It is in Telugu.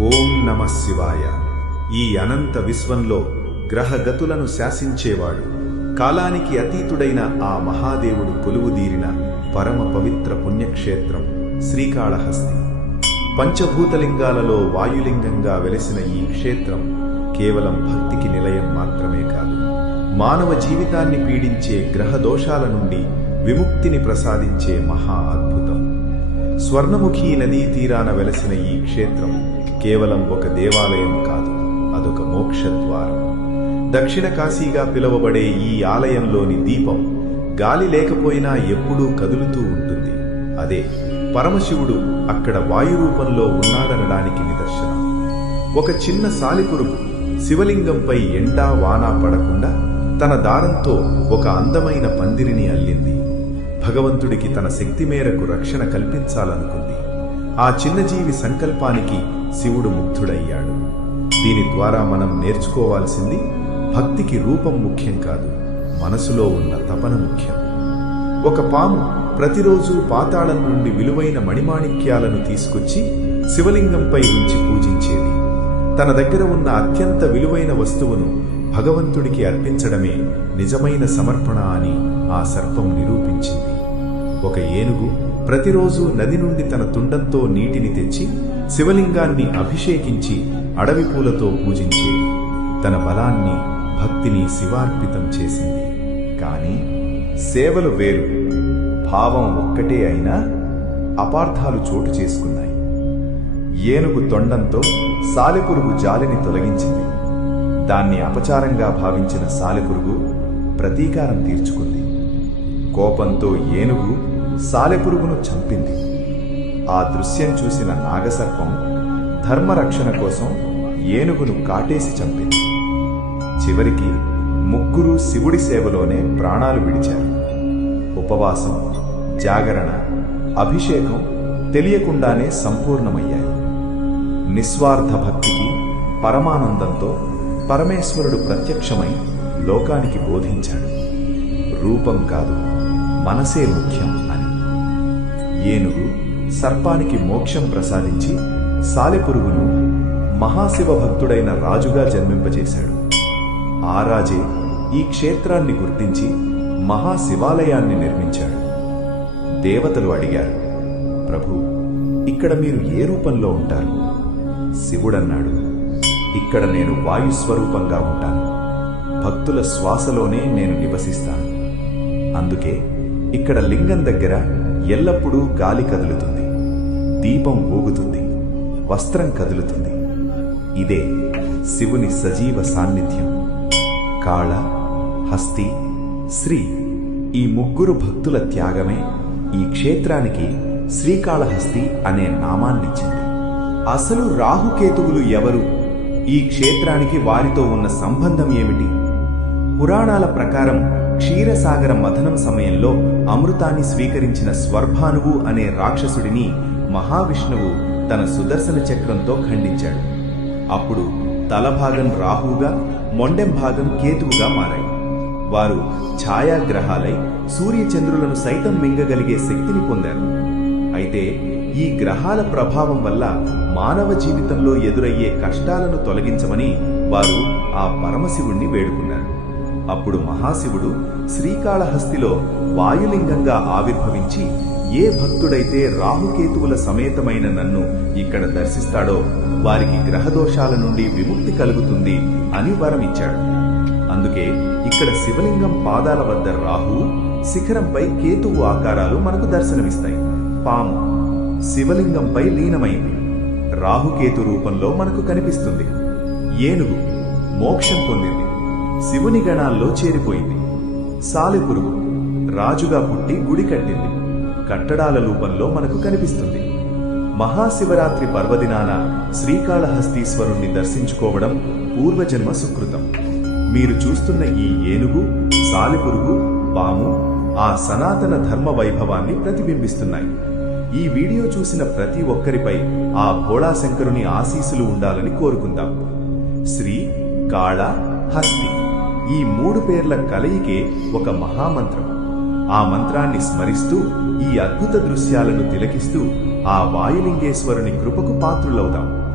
ఓం నమ శివాయ. ఈ అనంత విశ్వంలో గ్రహగతులను శాసించేవాడు. కాలానికి అతీతుడైన ఆ మహాదేవుడు కొలువుదీరిన పరమ పవిత్ర పుణ్యక్షేత్రం శ్రీకాళహస్తి. పంచభూతలింగాలలో వాయులింగంగా వెలసిన ఈ క్షేత్రం కేవలం భక్తికి నిలయం మాత్రమే కాదు. మానవ జీవితాన్ని పీడించే గ్రహ దోషాల నుండి విముక్తిని ప్రసాదించే మహా అద్భుతం. స్వర్ణముఖి నదీ తీరాన వెలసిన ఈ క్షేత్రం కేవలం ఒక దేవాలయం కాదు అదొక మోక్షద్వారం. దక్షిణ కాశీగా పిలువబడే ఈ ఆలయంలోని దీపం గాలి లేకపోయినా ఎప్పుడూ కదులుతూ ఉంటుంది. అదే పరమశివుడు అక్కడ వాయు రూపంలో ఉన్నాడనడానికి నిదర్శనం. ఒక చిన్న సాలిపురుగు శివలింగంపై ఎండా వానా పడకుండా తన దారంతో ఒక అందమైన పందిరిని అల్లింది. భగవంతుడికి తన శక్తి మేరకు రక్షణ కల్పించాలనుకుంది. ఆ చిన్న జీవి సంకల్పానికి శివుడు ముగ్ధుడయ్యాడు. దీని ద్వారా మనం నేర్చుకోవాల్సింది భక్తికి రూపం ముఖ్యం కాదు మనసులో ఉన్న తపన ముఖ్యం. ఒక పాము ప్రతిరోజు పాతాళం నుండి విలువైన మణిమాణిక్యాలను తీసుకొచ్చి శివలింగంపై ఉంచి పూజించేది. తన దగ్గర ఉన్న అత్యంత విలువైన వస్తువును భగవంతుడికి అర్పించడమే నిజమైన సమర్పణ అని ఆ సర్పం నిరూపించింది. ఒక ఏనుగు ప్రతిరోజు నది నుండి తన తుండంతో నీటిని తెచ్చి శివలింగాన్ని అభిషేకించి అడవి పూలతో పూజించేది తన బలాన్ని భక్తిని శివార్పితం చేసింది. కాని సేవలు వేరు. భావం ఒక్కటే అయినా అపార్థాలు చోటు చేసుకున్నాయి. ఏనుగు తొండంతో సాలెపురుగు జాలిని తొలగించింది. దాన్ని అపచారంగా భావించిన సాలెపురుగు ప్రతీకారం తీర్చుకుంది. కోపంతో ఏనుగు సాలెపురుగును చంపింది. ఆ దృశ్యం చూసిన నాగసర్పం ధర్మరక్షణ కోసం ఏనుగును కాటేసి చంపింది. చివరికి ముగ్గురు శివుడి సేవలోనే ప్రాణాలు విడిచారు. ఉపవాసం జాగరణ అభిషేకం తెలియకుండానే సంపూర్ణమయ్యాయి. నిస్వార్థ భక్తికి పరమానందంతో పరమేశ్వరుడు ప్రత్యక్షమై లోకానికి బోధించాడు. రూపం కాదు మనసే ముఖ్యం. ఏనుగు సర్పానికి మోక్షం ప్రసాదించి సాలెపురుగును మహాశివ భక్తుడైన రాజుగా జన్మింపజేశాడు. ఆ రాజే ఈ క్షేత్రాన్ని గుర్తించి మహాశివాలయాన్ని నిర్మించాడు. దేవతలు అడిగారు ప్రభు ఇక్కడ మీరు ఏ రూపంలో ఉంటారు? శివుడన్నాడు. ఇక్కడ నేను వాయు స్వరూపంగా ఉంటాను. భక్తుల శ్వాసలోనే నేను నివసిస్తాను. అందుకే ఇక్కడ లింగం దగ్గర ఎల్లప్పుడూ గాలి కదులుతుంది. దీపం ఊగుతుంది. వస్త్రం కదులుతుంది. ఇదే శివుని సజీవ సాన్నిధ్యం. కాళ హస్తి శ్రీ ఈ ముగ్గురు భక్తుల త్యాగమే ఈ క్షేత్రానికి శ్రీకాళహస్తి అనే నామాన్నిచ్చింది. అసలు రాహుకేతువులు ఎవరు? ఈ క్షేత్రానికి వారితో ఉన్న సంబంధం ఏమిటి? పురాణాల ప్రకారం క్షీరసాగర మథనం సమయంలో అమృతాన్ని స్వీకరించిన స్వర్భానువు అనే రాక్షసుడిని మహావిష్ణువు తన సుదర్శన చక్రంతో ఖండించాడు. అప్పుడు తలభాగం రాహువుగా మొండెం భాగం కేతువుగా మారాయి. వారు ఛాయాగ్రహాలై సూర్యచంద్రులను సైతం మింగగలిగే శక్తిని పొందారు. అయితే ఈ గ్రహాల ప్రభావం వల్ల మానవ జీవితంలో ఎదురయ్యే కష్టాలను తొలగించమని వారు ఆ పరమశివుణ్ణి వేడుకున్నారు. అప్పుడు మహాశివుడు శ్రీకాళహస్తిలో వాయులింగంగా ఆవిర్భవించి ఏ భక్తుడైతే రాహుకేతువుల సమేతమైన నన్ను ఇక్కడ దర్శిస్తాడో వారికి గ్రహదోషాల నుండి విముక్తి కలుగుతుంది అని వరమిచ్చాడు అందుకే ఇక్కడ శివలింగం పాదాల వద్ద రాహు శిఖరంపై కేతువు ఆకారాలు మనకు దర్శనమిస్తాయి. పాము శివలింగంపై లీనమైంది. రాహుకేతు రూపంలో మనకు కనిపిస్తుంది. ఏనుగు మోక్షం పొందింది. శివుని గణాల్లో చేరిపోయింది. సాలెపురుగు రాజుగా పుట్టి గుడి కట్టింది. కట్టడాల రూపంలో మనకు కనిపిస్తుంది. మహాశివరాత్రి పర్వదినాన శ్రీకాళహస్తీశ్వరుణ్ణి దర్శించుకోవడం పూర్వజన్మ సుకృతం. మీరు చూస్తున్న ఈ ఏనుగు సాలెపురుగు పాము ఆ సనాతన ధర్మ వైభవాన్ని ప్రతిబింబిస్తున్నాయి. ఈ వీడియో చూసిన ప్రతి ఒక్కరిపై ఆ భోళాశంకరుని ఆశీస్సులు ఉండాలని కోరుకుందాం. శ్రీ కాళ హస్తి ఈ మూడు పేర్ల కలయికే ఒక మహామంత్రం. ఆ మంత్రాన్ని స్మరిస్తూ ఈ అద్భుత దృశ్యాలను తిలకిస్తూ ఆ వాయులింగేశ్వరుని కృపకు పాత్రులవుదాం.